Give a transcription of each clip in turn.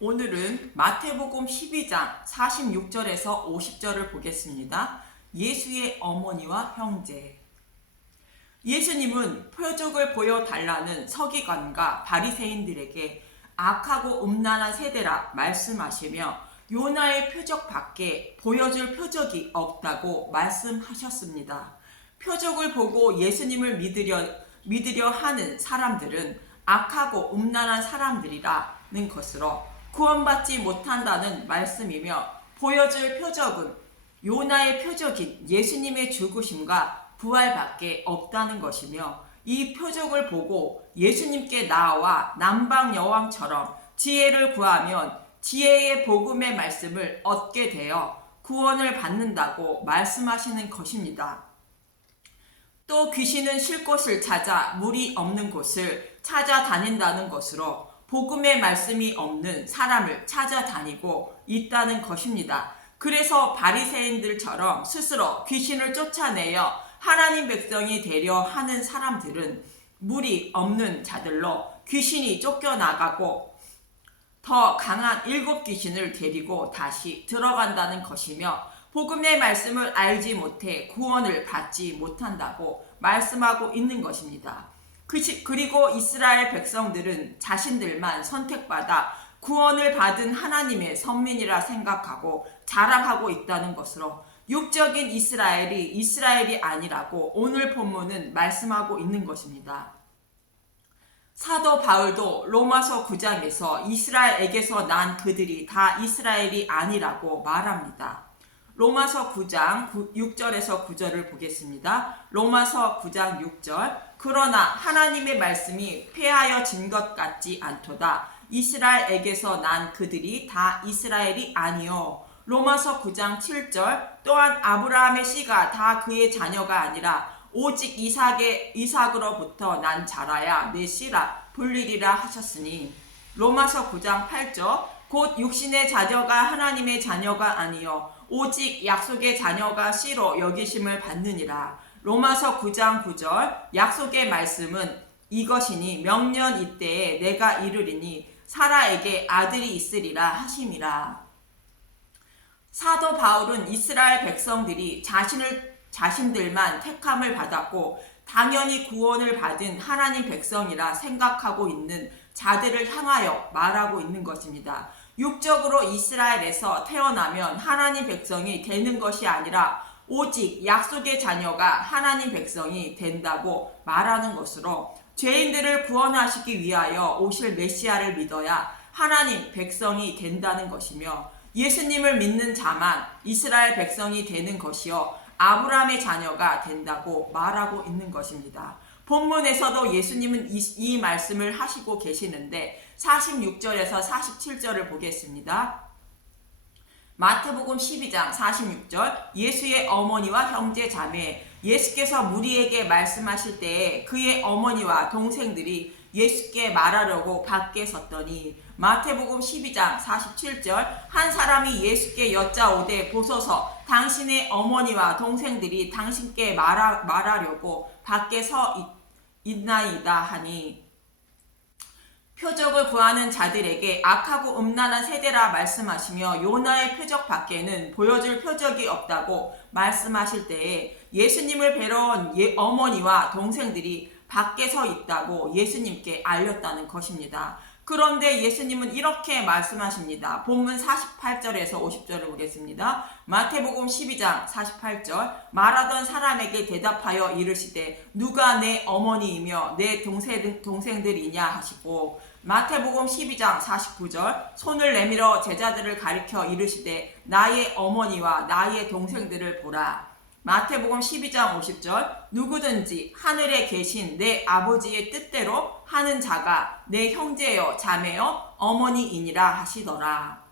오늘은 마태복음 12장 46절에서 50절을 보겠습니다. 예수의 어머니와 형제. 예수님은 표적을 보여달라는 서기관과 바리새인들에게 악하고 음란한 세대라 말씀하시며 요나의 표적 밖에 보여줄 표적이 없다고 말씀하셨습니다. 표적을 보고 예수님을 믿으려 하는 사람들은 악하고 음란한 사람들이라는 것으로 구원받지 못한다는 말씀이며, 보여줄 표적은 요나의 표적인 예수님의 죽으심과 부활밖에 없다는 것이며, 이 표적을 보고 예수님께 나아와 남방 여왕처럼 지혜를 구하면 지혜의 복음의 말씀을 얻게 되어 구원을 받는다고 말씀하시는 것입니다. 또 귀신은 쉴 곳을 찾아 물이 없는 곳을 찾아다닌다는 것으로 복음의 말씀이 없는 사람을 찾아다니고 있다는 것입니다. 그래서 바리새인들처럼 스스로 귀신을 쫓아내어 하나님 백성이 되려 하는 사람들은 물이 없는 자들로 귀신이 쫓겨나가고 더 강한 7 귀신을 데리고 다시 들어간다는 것이며, 복음의 말씀을 알지 못해 구원을 받지 못한다고 말씀하고 있는 것입니다. 그리고 이스라엘 백성들은 자신들만 선택받아 구원을 받은 하나님의 선민이라 생각하고 자랑하고 있다는 것으로 육적인 이스라엘이 아니라고 오늘 본문은 말씀하고 있는 것입니다. 사도 바울도 로마서 9장에서 이스라엘에게서 난 그들이 다 이스라엘이 아니라고 말합니다. 로마서 9장 6절에서 9절을 보겠습니다. 로마서 9장 6절. 그러나 하나님의 말씀이 폐하여진 것 같지 않도다. 이스라엘에게서 난 그들이 다 이스라엘이 아니요. 로마서 9장 7절. 또한 아브라함의 씨가 다 그의 자녀가 아니라 오직 이삭으로부터 난 자라야 내 씨라 불리리라 하셨으니. 로마서 9장 8절. 곧 육신의 자녀가 하나님의 자녀가 아니요 오직 약속의 자녀가 씨로 여기심을 받느니라. 로마서 9장 9절. 약속의 말씀은 이것이니 명년 이때에 내가 이르리니 사라에게 아들이 있으리라 하심이라. 사도 바울은 이스라엘 백성들이 자신들만 택함을 받았고 당연히 구원을 받은 하나님 백성이라 생각하고 있는 자들을 향하여 말하고 있는 것입니다. 육적으로 이스라엘에서 태어나면 하나님 백성이 되는 것이 아니라 오직 약속의 자녀가 하나님 백성이 된다고 말하는 것으로, 죄인들을 구원하시기 위하여 오실 메시아를 믿어야 하나님 백성이 된다는 것이며, 예수님을 믿는 자만 이스라엘 백성이 되는 것이요 아브라함의 자녀가 된다고 말하고 있는 것입니다. 본문에서도 예수님은 이 말씀을 하시고 계시는데 46절에서 47절을 보겠습니다. 마태복음 12장 46절. 예수의 어머니와 형제 자매. 예수께서 무리에게 말씀하실 때에 그의 어머니와 동생들이 예수께 말하려고 밖에 섰더니, 마태복음 12장 47절. 한 사람이 예수께 여짜오되 보소서 당신의 어머니와 동생들이 당신께 말하려고 밖에 서 있나이다 하니, 표적을 구하는 자들에게 악하고 음란한 세대라 말씀하시며 요나의 표적 밖에는 보여줄 표적이 없다고 말씀하실 때에 예수님을 뵈러 온 어머니와 동생들이 밖에 서 있다고 예수님께 알렸다는 것입니다. 그런데 예수님은 이렇게 말씀하십니다. 본문 48절에서 50절을 보겠습니다. 마태복음 12장 48절. 말하던 사람에게 대답하여 이르시되 누가 내 어머니이며 내 동생들이냐 하시고, 마태복음 12장 49절. 손을 내밀어 제자들을 가리켜 이르시되 나의 어머니와 나의 동생들을 보라. 마태복음 12장 50절. 누구든지 하늘에 계신 내 아버지의 뜻대로 하는 자가 내 형제여 자매여 어머니이니라 하시더라.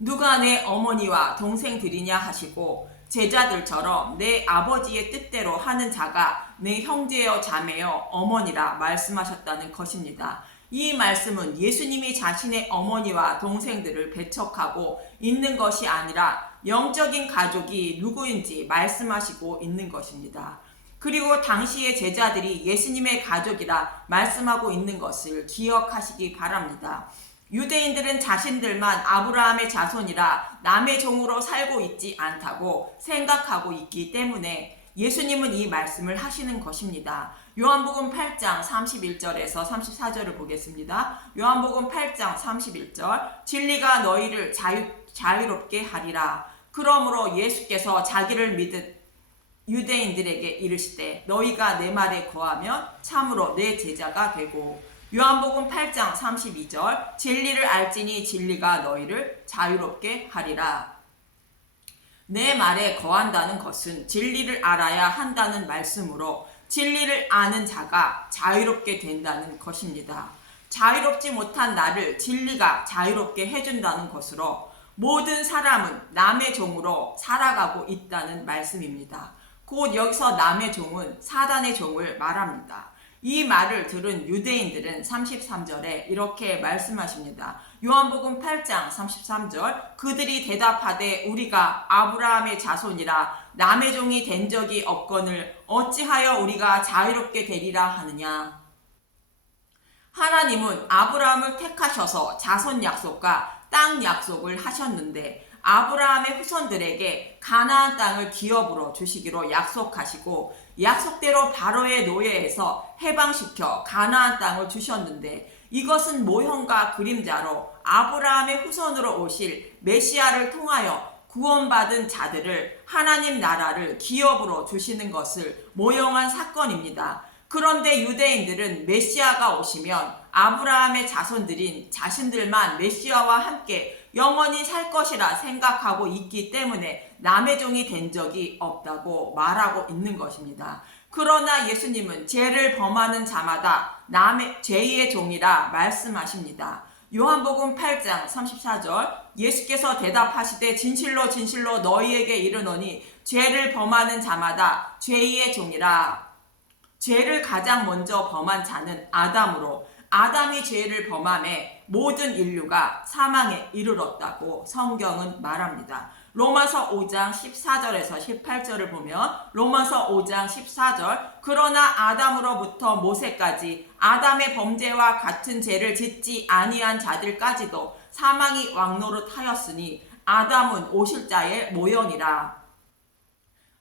누가 내 어머니와 동생들이냐 하시고, 제자들처럼 내 아버지의 뜻대로 하는 자가 내 형제여 자매여 어머니라 말씀하셨다는 것입니다. 이 말씀은 예수님이 자신의 어머니와 동생들을 배척하고 있는 것이 아니라 영적인 가족이 누구인지 말씀하시고 있는 것입니다. 그리고 당시의 제자들이 예수님의 가족이라 말씀하고 있는 것을 기억하시기 바랍니다. 유대인들은 자신들만 아브라함의 자손이라 남의 종으로 살고 있지 않다고 생각하고 있기 때문에 예수님은 이 말씀을 하시는 것입니다. 요한복음 8장 31절에서 34절을 보겠습니다. 요한복음 8장 31절 진리가 너희를 자유롭게 하리라. 그러므로 예수께서 자기를 믿은 유대인들에게 이르시되 너희가 내 말에 거하면 참으로 내 제자가 되고 요한복음 8장 32절 진리를 알지니 진리가 너희를 자유롭게 하리라. 내 말에 거한다는 것은 진리를 알아야 한다는 말씀으로 진리를 아는 자가 자유롭게 된다는 것입니다. 자유롭지 못한 나를 진리가 자유롭게 해준다는 것으로 모든 사람은 남의 종으로 살아가고 있다는 말씀입니다. 곧 여기서 남의 종은 사단의 종을 말합니다. 이 말을 들은 유대인들은 33절에 이렇게 말씀하십니다. 요한복음 8장 33절 그들이 대답하되 우리가 아브라함의 자손이라 남의 종이 된 적이 없거늘 어찌하여 우리가 자유롭게 되리라 하느냐. 하나님은 아브라함을 택하셔서 자손 약속과 땅 약속을 하셨는데 아브라함의 후손들에게 가나안 땅을 기업으로 주시기로 약속하시고 약속대로 바로의 노예에서 해방시켜 가나안 땅을 주셨는데 이것은 모형과 그림자로 아브라함의 후손으로 오실 메시아를 통하여 구원받은 자들을 하나님 나라를 기업으로 주시는 것을 모형한 사건입니다. 그런데 유대인들은 메시아가 오시면 아브라함의 자손들인 자신들만 메시아와 함께 영원히 살 것이라 생각하고 있기 때문에 남의 종이 된 적이 없다고 말하고 있는 것입니다. 그러나 예수님은 죄를 범하는 자마다 남의 죄의 종이라 말씀하십니다. 요한복음 8장 34절 예수께서 대답하시되 진실로 진실로 너희에게 이르노니 죄를 범하는 자마다 죄의 종이라. 죄를 가장 먼저 범한 자는 아담으로 아담이 죄를 범함에 모든 인류가 사망에 이르렀다고 성경은 말합니다. 로마서 5장 14절에서 18절을 보면 로마서 5장 14절 그러나 아담으로부터 모세까지 아담의 범죄와 같은 죄를 짓지 아니한 자들까지도 사망이 왕노릇하였으니 아담은 오실 자의 모형이라.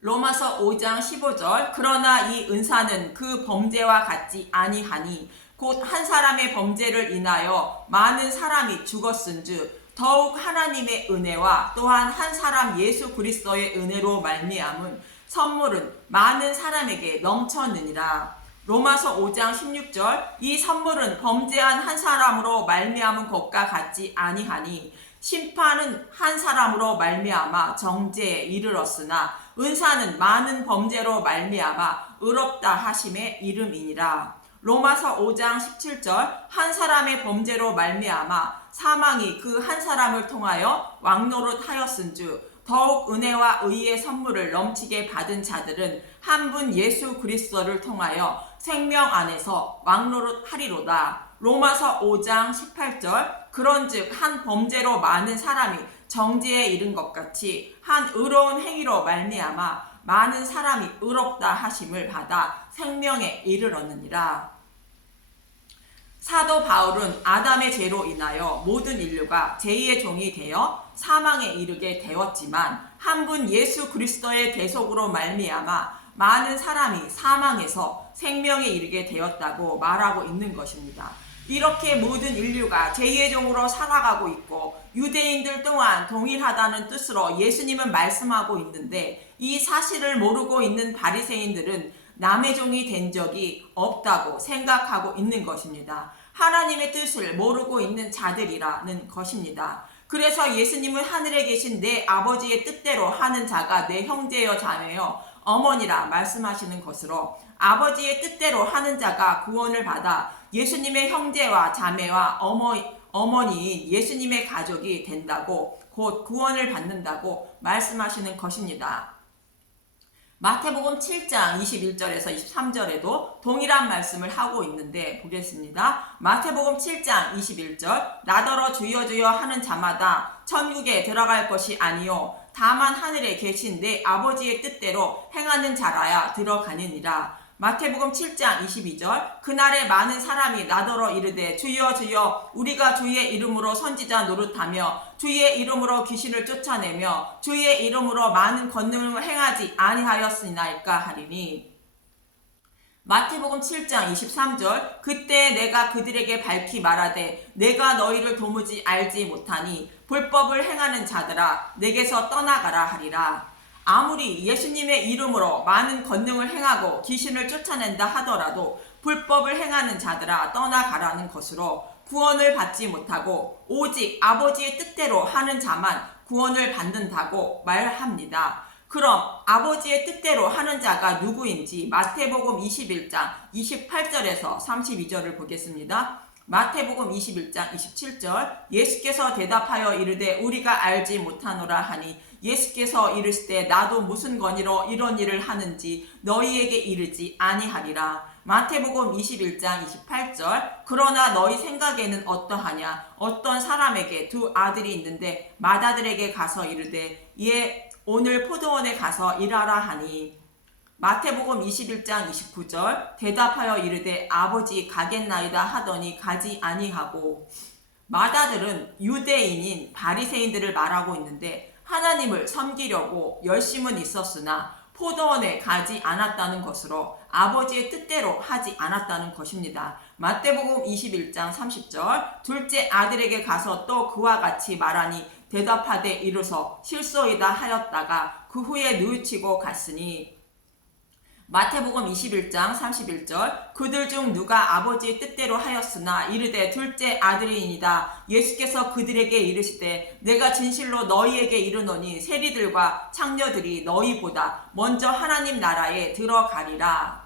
로마서 5장 15절 그러나 이 은사는 그 범죄와 같지 아니하니 곧 한 사람의 범죄를 인하여 많은 사람이 죽었은즉 더욱 하나님의 은혜와 또한 한 사람 예수 그리스도의 은혜로 말미암은 선물은 많은 사람에게 넘쳤느니라. 로마서 5장 16절 이 선물은 범죄한 한 사람으로 말미암은 것과 같지 아니하니 심판은 한 사람으로 말미암아 정죄에 이르렀으나 은사는 많은 범죄로 말미암아 의롭다 하심의 이름이니라. 로마서 5장 17절 한 사람의 범죄로 말미암아 사망이 그 한 사람을 통하여 왕노릇하였은즉 더욱 은혜와 의의 선물을 넘치게 받은 자들은 한 분 예수 그리스도를 통하여 생명 안에서 왕노릇하리로다. 로마서 5장 18절 그런즉 한 범죄로 많은 사람이 정죄에 이른 것 같이 한 의로운 행위로 말미암아 많은 사람이 의롭다 하심을 받아 생명에 이르렀느니라. 사도 바울은 아담의 죄로 인하여 모든 인류가 제2의 종이 되어 사망에 이르게 되었지만 한 분 예수 그리스도의 대속으로 말미암아 많은 사람이 사망에서 생명에 이르게 되었다고 말하고 있는 것입니다. 이렇게 모든 인류가 제2의 종으로 살아가고 있고 유대인들 또한 동일하다는 뜻으로 예수님은 말씀하고 있는데 이 사실을 모르고 있는 바리새인들은 남의 종이 된 적이 없다고 생각하고 있는 것입니다. 하나님의 뜻을 모르고 있는 자들이라는 것입니다. 그래서 예수님은 하늘에 계신 내 아버지의 뜻대로 하는 자가 내 형제여 자매여 어머니라 말씀하시는 것으로 아버지의 뜻대로 하는 자가 구원을 받아 예수님의 형제와 자매와 어머니인 예수님의 가족이 된다고 곧 구원을 받는다고 말씀하시는 것입니다. 마태복음 7장 21절에서 23절에도 동일한 말씀을 하고 있는데 보겠습니다. 마태복음 7장 21절 나더러 주여 주여 하는 자마다 천국에 들어갈 것이 아니요 다만 하늘에 계신 내 아버지의 뜻대로 행하는 자라야 들어가느니라. 마태복음 7장 22절 그날에 많은 사람이 나더러 이르되 주여 주여 우리가 주의 이름으로 선지자 노릇하며 주의 이름으로 귀신을 쫓아내며 주의 이름으로 많은 권능을 행하지 아니하였으나이까 하리니. 마태복음 7장 23절 그때 내가 그들에게 밝히 말하되 내가 너희를 도무지 알지 못하니 불법을 행하는 자들아 내게서 떠나가라 하리라. 아무리 예수님의 이름으로 많은 권능을 행하고 귀신을 쫓아낸다 하더라도 불법을 행하는 자들아 떠나가라는 것으로 구원을 받지 못하고 오직 아버지의 뜻대로 하는 자만 구원을 받는다고 말합니다. 그럼 아버지의 뜻대로 하는 자가 누구인지 마태복음 21장 28절에서 32절을 보겠습니다. 마태복음 21장 27절 예수께서 대답하여 이르되 우리가 알지 못하노라 하니 예수께서 이르시되 나도 무슨 권위로 이런 일을 하는지 너희에게 이르지 아니하리라. 마태복음 21장 28절 그러나 너희 생각에는 어떠하냐 어떤 사람에게 두 아들이 있는데 맏아들에게 가서 이르되 얘 오늘 포도원에 가서 일하라 하니 마태복음 21장 29절 대답하여 이르되 아버지 가겠나이다 하더니 가지 아니하고. 맏아들은 유대인인 바리새인들을 말하고 있는데 하나님을 섬기려고 열심은 있었으나 포도원에 가지 않았다는 것으로 아버지의 뜻대로 하지 않았다는 것입니다. 마태복음 21장 30절 둘째 아들에게 가서 또 그와 같이 말하니 대답하되 이르소 실소이다 하였다가 그 후에 뉘우치고 갔으니. 마태복음 21장 31절 그들 중 누가 아버지의 뜻대로 하였으나 이르되 둘째 아들이니이다. 예수께서 그들에게 이르시되 내가 진실로 너희에게 이르노니 세리들과 창녀들이 너희보다 먼저 하나님 나라에 들어가리라.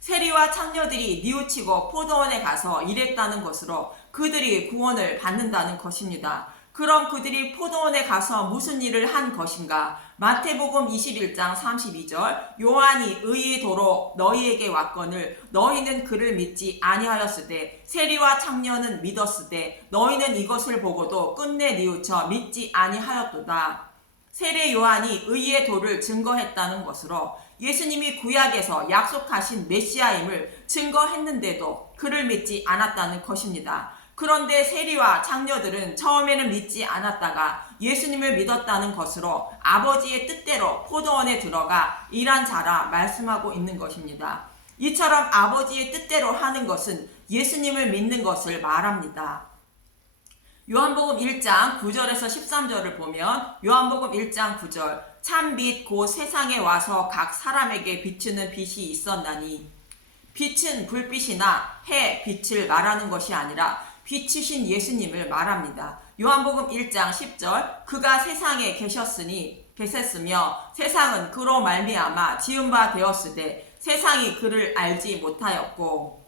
세리와 창녀들이 뉘우치고 포도원에 가서 일했다는 것으로 그들이 구원을 받는다는 것입니다. 그럼 그들이 포도원에 가서 무슨 일을 한 것인가? 마태복음 21장 32절 요한이 의의 도로 너희에게 왔거늘 너희는 그를 믿지 아니하였으되 세리와 창녀는 믿었으되 너희는 이것을 보고도 끝내 뉘우쳐 믿지 아니하였도다. 세례 요한이 의의 도를 증거했다는 것으로 예수님이 구약에서 약속하신 메시아임을 증거했는데도 그를 믿지 않았다는 것입니다. 그런데 세리와 창녀들은 처음에는 믿지 않았다가 예수님을 믿었다는 것으로 아버지의 뜻대로 포도원에 들어가 일한 자라 말씀하고 있는 것입니다. 이처럼 아버지의 뜻대로 하는 것은 예수님을 믿는 것을 말합니다. 요한복음 1장 9절에서 13절을 보면 요한복음 1장 9절 참 빛 곧 세상에 와서 각 사람에게 비추는 빛이 있었나니. 빛은 불빛이나 해 빛을 말하는 것이 아니라 빛이신 예수님을 말합니다. 요한복음 1장 10절 그가 세상에 계셨으며 세상은 그로 말미암아 지은 바 되었으되 세상이 그를 알지 못하였고.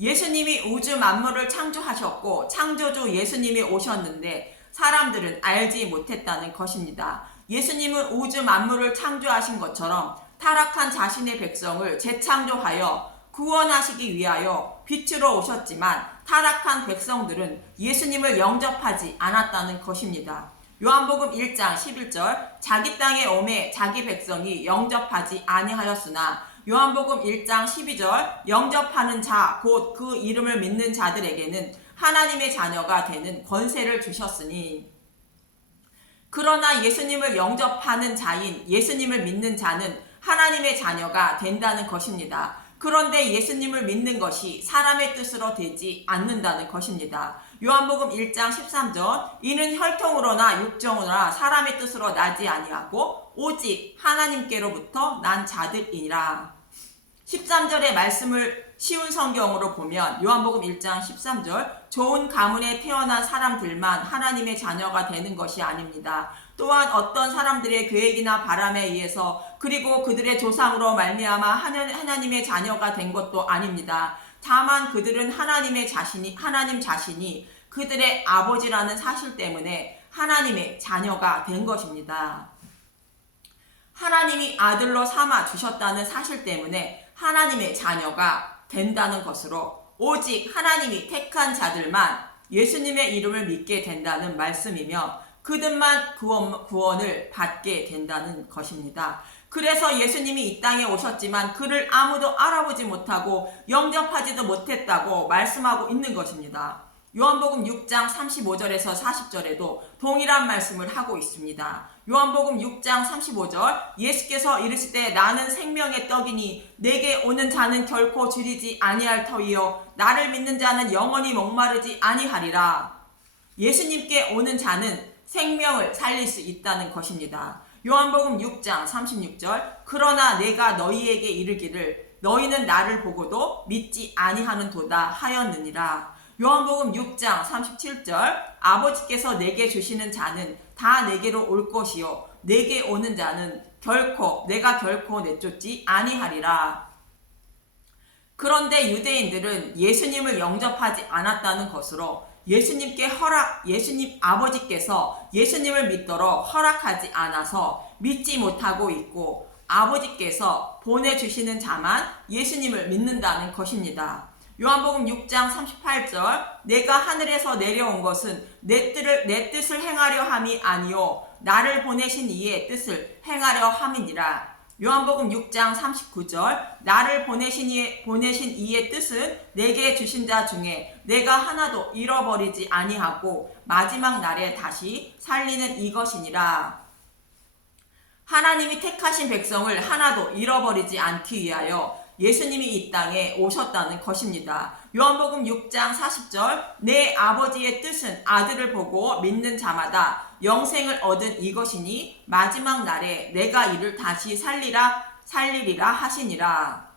예수님이 우주 만물을 창조하셨고 창조주 예수님이 오셨는데 사람들은 알지 못했다는 것입니다. 예수님은 우주 만물을 창조하신 것처럼 타락한 자신의 백성을 재창조하여 구원하시기 위하여 빛으로 오셨지만 타락한 백성들은 예수님을 영접하지 않았다는 것입니다. 요한복음 1장 11절 자기 땅에 오매 자기 백성이 영접하지 아니하였으나 요한복음 1장 12절 영접하는 자 곧 그 이름을 믿는 자들에게는 하나님의 자녀가 되는 권세를 주셨으니. 그러나 예수님을 영접하는 자인 예수님을 믿는 자는 하나님의 자녀가 된다는 것입니다. 그런데 예수님을 믿는 것이 사람의 뜻으로 되지 않는다는 것입니다. 요한복음 1장 13절 이는 혈통으로나 육정으로나 사람의 뜻으로 나지 아니하고 오직 하나님께로부터 난 자들이니라. 13절의 말씀을 쉬운 성경으로 보면 요한복음 1장 13절 좋은 가문에 태어난 사람들만 하나님의 자녀가 되는 것이 아닙니다. 또한 어떤 사람들의 계획이나 바람에 의해서 그리고 그들의 조상으로 말미암아 하나님의 자녀가 된 것도 아닙니다. 다만 그들은 하나님 자신이 그들의 아버지라는 사실 때문에 하나님의 자녀가 된 것입니다. 하나님이 아들로 삼아 주셨다는 사실 때문에 하나님의 자녀가 된다는 것으로 오직 하나님이 택한 자들만 예수님의 이름을 믿게 된다는 말씀이며 그들만 구원을 받게 된다는 것입니다. 그래서 예수님이 이 땅에 오셨지만 그를 아무도 알아보지 못하고 영접하지도 못했다고 말씀하고 있는 것입니다. 요한복음 6장 35절에서 40절에도 동일한 말씀을 하고 있습니다. 요한복음 6장 35절 예수께서 이르시되 나는 생명의 떡이니 내게 오는 자는 결코 줄이지 아니할 터이요 나를 믿는 자는 영원히 목마르지 아니하리라. 예수님께 오는 자는 생명을 살릴 수 있다는 것입니다. 요한복음 6장 36절 그러나 내가 너희에게 이르기를 너희는 나를 보고도 믿지 아니하는도다 하였느니라. 요한복음 6장 37절 아버지께서 내게 주시는 자는 다 내게로 올 것이요 내게 오는 자는 내가 결코 내쫓지 아니하리라. 그런데 유대인들은 예수님을 영접하지 않았다는 것으로 예수님 아버지께서 예수님을 믿도록 허락하지 않아서 믿지 못하고 있고 아버지께서 보내주시는 자만 예수님을 믿는다는 것입니다. 요한복음 6장 38절 내가 하늘에서 내려온 것은 내 뜻을 행하려 함이 아니요 나를 보내신 이의 뜻을 행하려 함이니라. 요한복음 6장 39절 나를 보내신 이의 뜻은 내게 주신 자 중에 내가 하나도 잃어버리지 아니하고 마지막 날에 다시 살리는 이것이니라. 하나님이 택하신 백성을 하나도 잃어버리지 않기 위하여 예수님이 이 땅에 오셨다는 것입니다. 요한복음 6장 40절 내 아버지의 뜻은 아들을 보고 믿는 자마다 영생을 얻은 이것이니 마지막 날에 내가 이를 다시 살리리라 하시니라.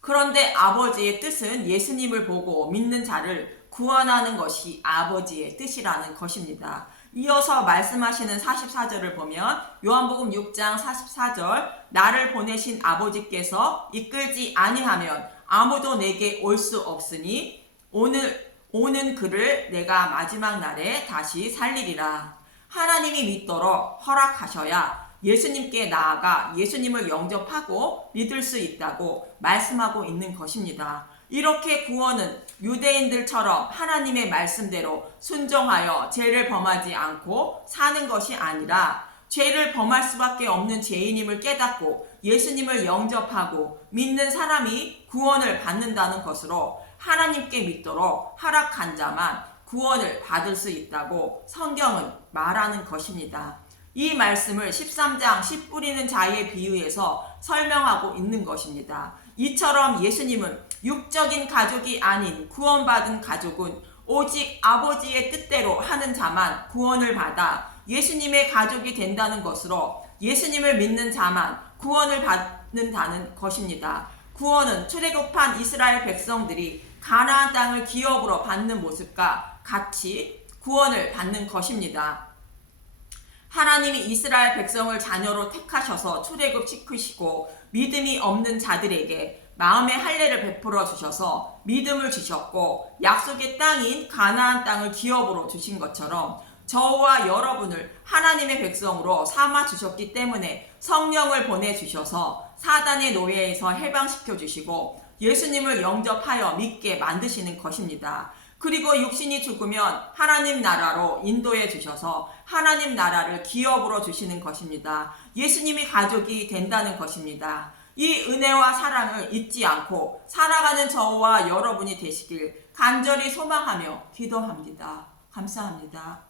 그런데 아버지의 뜻은 예수님을 보고 믿는 자를 구원하는 것이 아버지의 뜻이라는 것입니다. 이어서 말씀하시는 44절을 보면 요한복음 6장 44절 나를 보내신 아버지께서 이끌지 아니하면 아무도 내게 올 수 없으니 오는 그를 내가 마지막 날에 다시 살리리라. 하나님이 믿도록 허락하셔야 예수님께 나아가 예수님을 영접하고 믿을 수 있다고 말씀하고 있는 것입니다. 이렇게 구원은 유대인들처럼 하나님의 말씀대로 순종하여 죄를 범하지 않고 사는 것이 아니라 죄를 범할 수밖에 없는 죄인임을 깨닫고 예수님을 영접하고 믿는 사람이 구원을 받는다는 것으로 하나님께 믿도록 허락한 자만 구원을 받을 수 있다고 성경은 말하는 것입니다. 이 말씀을 13장 씨 뿌리는 자의 비유에서 설명하고 있는 것입니다. 이처럼 예수님은 육적인 가족이 아닌 구원받은 가족은 오직 아버지의 뜻대로 하는 자만 구원을 받아 예수님의 가족이 된다는 것으로 예수님을 믿는 자만 구원을 받는다는 것입니다. 구원은 출애굽한 이스라엘 백성들이 가나안 땅을 기업으로 받는 모습과 같이 구원을 받는 것입니다. 하나님이 이스라엘 백성을 자녀로 택하셔서 출애굽시키시고 믿음이 없는 자들에게 마음의 할례를 베풀어 주셔서 믿음을 주셨고 약속의 땅인 가나안 땅을 기업으로 주신 것처럼 저와 여러분을 하나님의 백성으로 삼아 주셨기 때문에 성령을 보내주셔서 사단의 노예에서 해방시켜 주시고 예수님을 영접하여 믿게 만드시는 것입니다. 그리고 육신이 죽으면 하나님 나라로 인도해 주셔서 하나님 나라를 기업으로 주시는 것입니다. 예수님이 가족이 된다는 것입니다. 이 은혜와 사랑을 잊지 않고 살아가는 저와 여러분이 되시길 간절히 소망하며 기도합니다. 감사합니다.